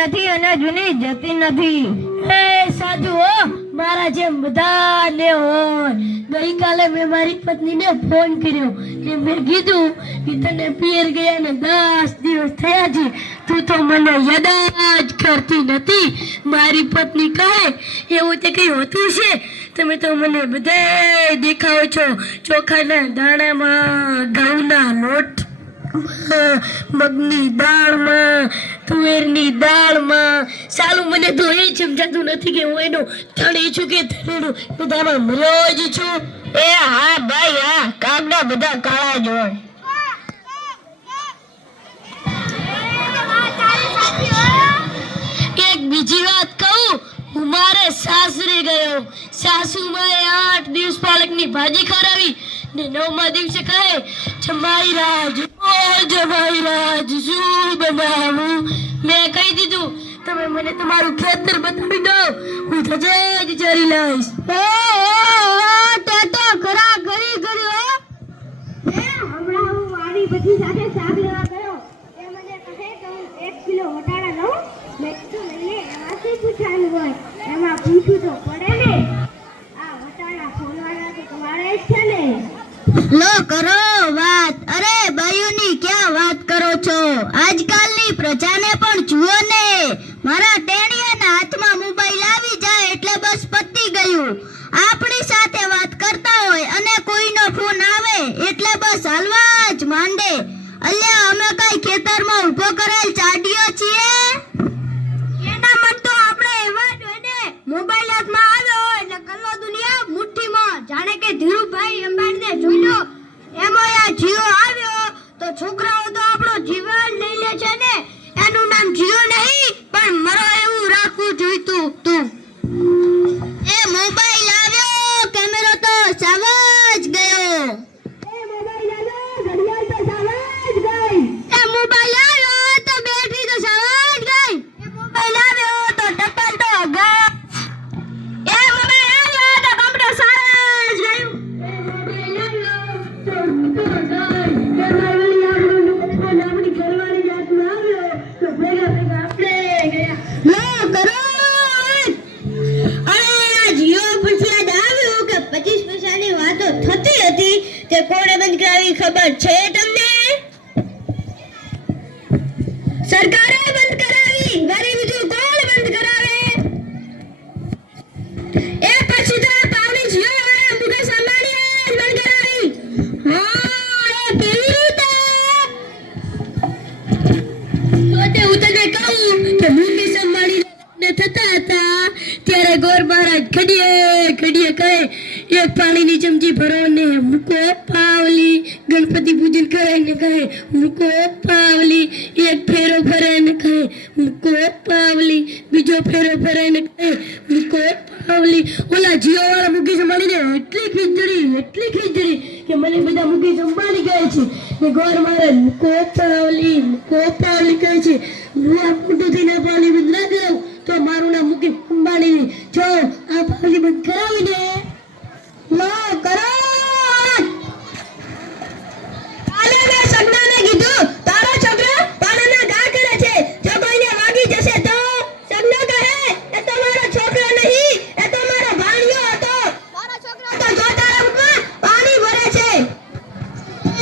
નથી અને જૂની જતી નથી. એ સાચું હો, મારા જેમ બધાને હોય. ગઈકાલે મેં મારી પત્નીને ફોન કર્યો કે મેં કીધું કે તને પિયર ગયા ને 10 દિવસ થયા છે, તું તો મને યાદ જ કરતી નથી. મારી પત્ની કહે એવું તે કઈ હોતું છે? તમે તો મને બધા દેખાવો છો ચોખાના દાણામાં, ઘઉંના લોટ, મગની દાળમાં, તુવેરની દાળમાં. સાલું મને તો એ સમજાતું નથી કે હું એનો ધણી છું કે ધણીનું બધામાં મર્યો જ છું. એ હા ભાઈ હા, કાગડા બધા કાળા જ હોય. એક બીજી વાત કહું, હું મારે સાસરે ગયો. સાસુમાએ 8 દિવસ પાલકની ભાજી ખવડાવી ને 9મા દિવસે કહે જમાઈ રાજ, ઓ જમાઈ રાજ, શું બનાવું? મેં કહી દીધું તમે મને તમારું ખેતર બતાવી દો, હું થજે જ ચરી લઈશ. તે તો ખરા કરી કર્યો. હમણાં હું મારી બધી સાથે શાક લેવા ગયો. એ મને કહે કે હું 1 કિલો વટાણા લઉં. મેં કીધું લઈને એમાંથી પૂછવાનું હોય, એમાં પૂછવું તો પડે ને. આ વટાણા ખોલવાના તો તમારે જ છે ને. લો કરો વાત. અરે બાયુની ક્યાં વાત કરો છો? આજકાલની પ્રજાને પણ જુઓ ને. મારા ટેણીયાના હાથમાં મોબાઈલ આવી જાય એટલે બસ પતી ગયું. આપણી સાથે વાત કરતા હોય અને કોઈનો ફોન આવે એટલે બસ હાલવા જ માંડે. અલ્યા અમે કઈ ખેતરમાં ઊભો કરેલ ચાડીઓ છીએ? એના મત તો આપણે એવા જ હોય ને. મોબાઈલ હાથમાં આવ્યો એટલે કલ્લો દુનિયા મુઠ્ઠીમાં. જાણે કે ધીરુભાઈ અંબાણીને જોઈ લો એમાં આ જીઓ આવ્યો તો છોકરાઓ તો આપણો જીવન લઈ લે છે ને. એનું નામ જીઓ નહીં પણ મરો એવું રાખવું જોઈતું તું. એ મોબાઈલ આવ્યો, કેમેરો તો સાવ જ ગયો. એ મોબાઈલ આવ્યો, ઘડિયાળ તો સાવ જ ગઈ. એ મોબાઈલ આવ્યો તો બેટરી તો સાવ જ ગઈ. એ મોબાઈલ આવ્યો તો ટપાલ તો ગઈ. એ મોબાઈલ આવ્યો તો કમ્પ્યુટર સાવ જ ગયું. એ મોબાઈલ આવ્યો તો ગઈ. એ મોબાઈલ આવ્યો તો આપણી ઘરવાળી જાતમાં આવ્યો તો ભેગા ભેગા આપણે ગયા. લો કરો. અરે આ જીઓ પછી યાદ આવ્યું કે 25 પૈસાની વાતો થતી હતી તે કોણે બંધ કરાવી ખબર છે તમને? સરકારે બંધ કરાવી. વળી બીજું કોણ બંધ કરાવે? એ પછી તો પાવડી જીઓ વાળા મુકેશ અંબાણીએ જ બંધ કરાવી. હા, એ કેવી રીતે? તો તે હું તને કહું કે મુકેશ અંબાણી થતા હતા ત્યારે ગોર મહારાજ ઘડીએ ઘડીએ કહે એક પાણીની ચમચી ભરો ને મૂકો પાવલી. ગણપતિ પૂજન કરે ને કહે મૂકો પાવલી. એક ફેરો ફરે ને કહે મૂકો પાવલી. બીજો ફેરો ફરે ને કહે મૂકો પાવલી. ઓલા જીઓ વાળા મુકેશ અંબાણીને એટલી ખીચડી કે મને બધા મુકેશ અંબાણી કહે છે ને ગોર મહારાજ મૂકો પાવલી કહે છે. હું આ મોટું થઈને પાવલી બંધ ના કરાવું તો મારું નામ મુકેશ અંબાણી. જો આ પાવલી બંધ કરાવી દે. લો કરો. કાલે મેં સગનાને કીધું તારો છોકરો પાણાના ઘા કરે છે, જો કોઈને વાગી જશે તો? સગનો કહે એ તો મારો છોકરો નહીં, એ તો મારો ભાણિયો હતો. મારો છોકરો તો જો તારા મુખમાં પાણી ભરે છે.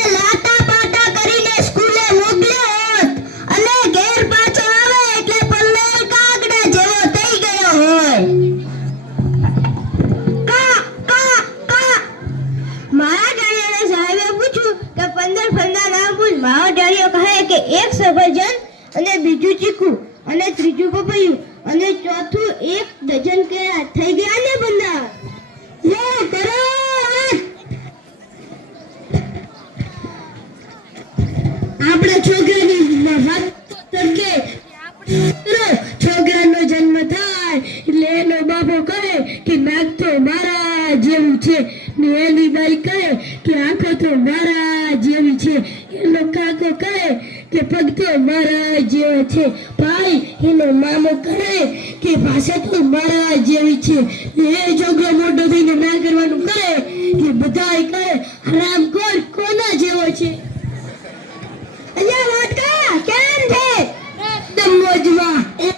એ લાટા પાટા કરીને સ્કૂલે મોકલ્યો હોત અને ઘેર પાછો આવે એટલે પલ્લેલ કાગડા જેવો થઈ ગયો હોય. મારા ડાળિયાના સાહેબે પૂછ્યું કે 15 ફળના નામ પૂછ. મારો ડાળિયો કહે કે એક સફરજન અને બીજું ચીકુ અને ત્રીજું પપૈયું અને ચોથું 1 ડઝન કેળા. થઈ ગયા ને બંદા? લે કરો. આપણા છોકરાની વાત તડકે છોકરાનો જન્મ થાય એટલે એનો બાપો કહે કે નાક તો મારા જેવું છે ને એની બાઈ કહે કે આંખો તો મારા જેવી છે. એનો કાકો કહે કે પગ તો મારા જેવો છે. ભાઈ એનો મામો કહે કે ભાષા તો મારા જેવી છે. એ છોકરો મોટો થઈને ના કરવાનું કહે કે બધાય કહે હરામખોર કોના જેવો છે. અહીંયા વાટકા કેમ છે? એકદમ મોજમાં. એ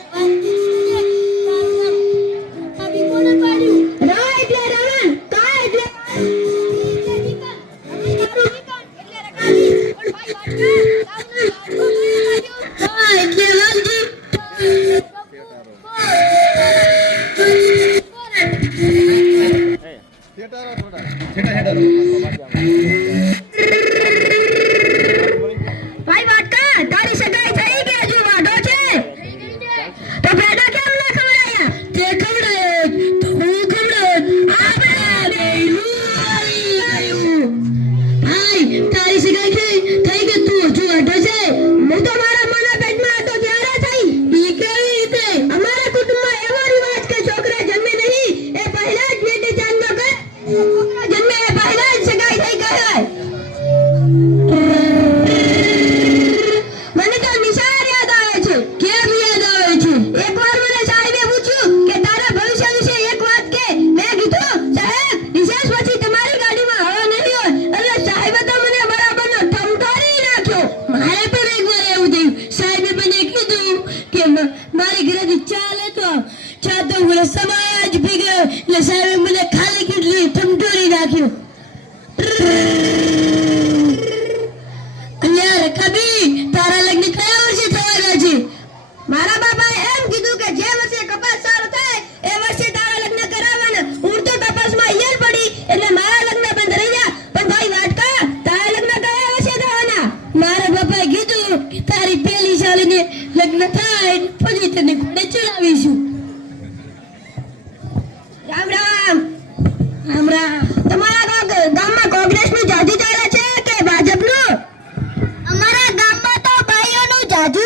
પેલી શાળીને લગ્ન થાય પછી તને ઘોડે ચડાવીશું. રામ રામ. રામ રામ. તમારા ગામમાં કોંગ્રેસનું જાદુ ચાલે છે કે ભાજપનું? અમારા ગામમાં તો ભાઈઓનું જાજુ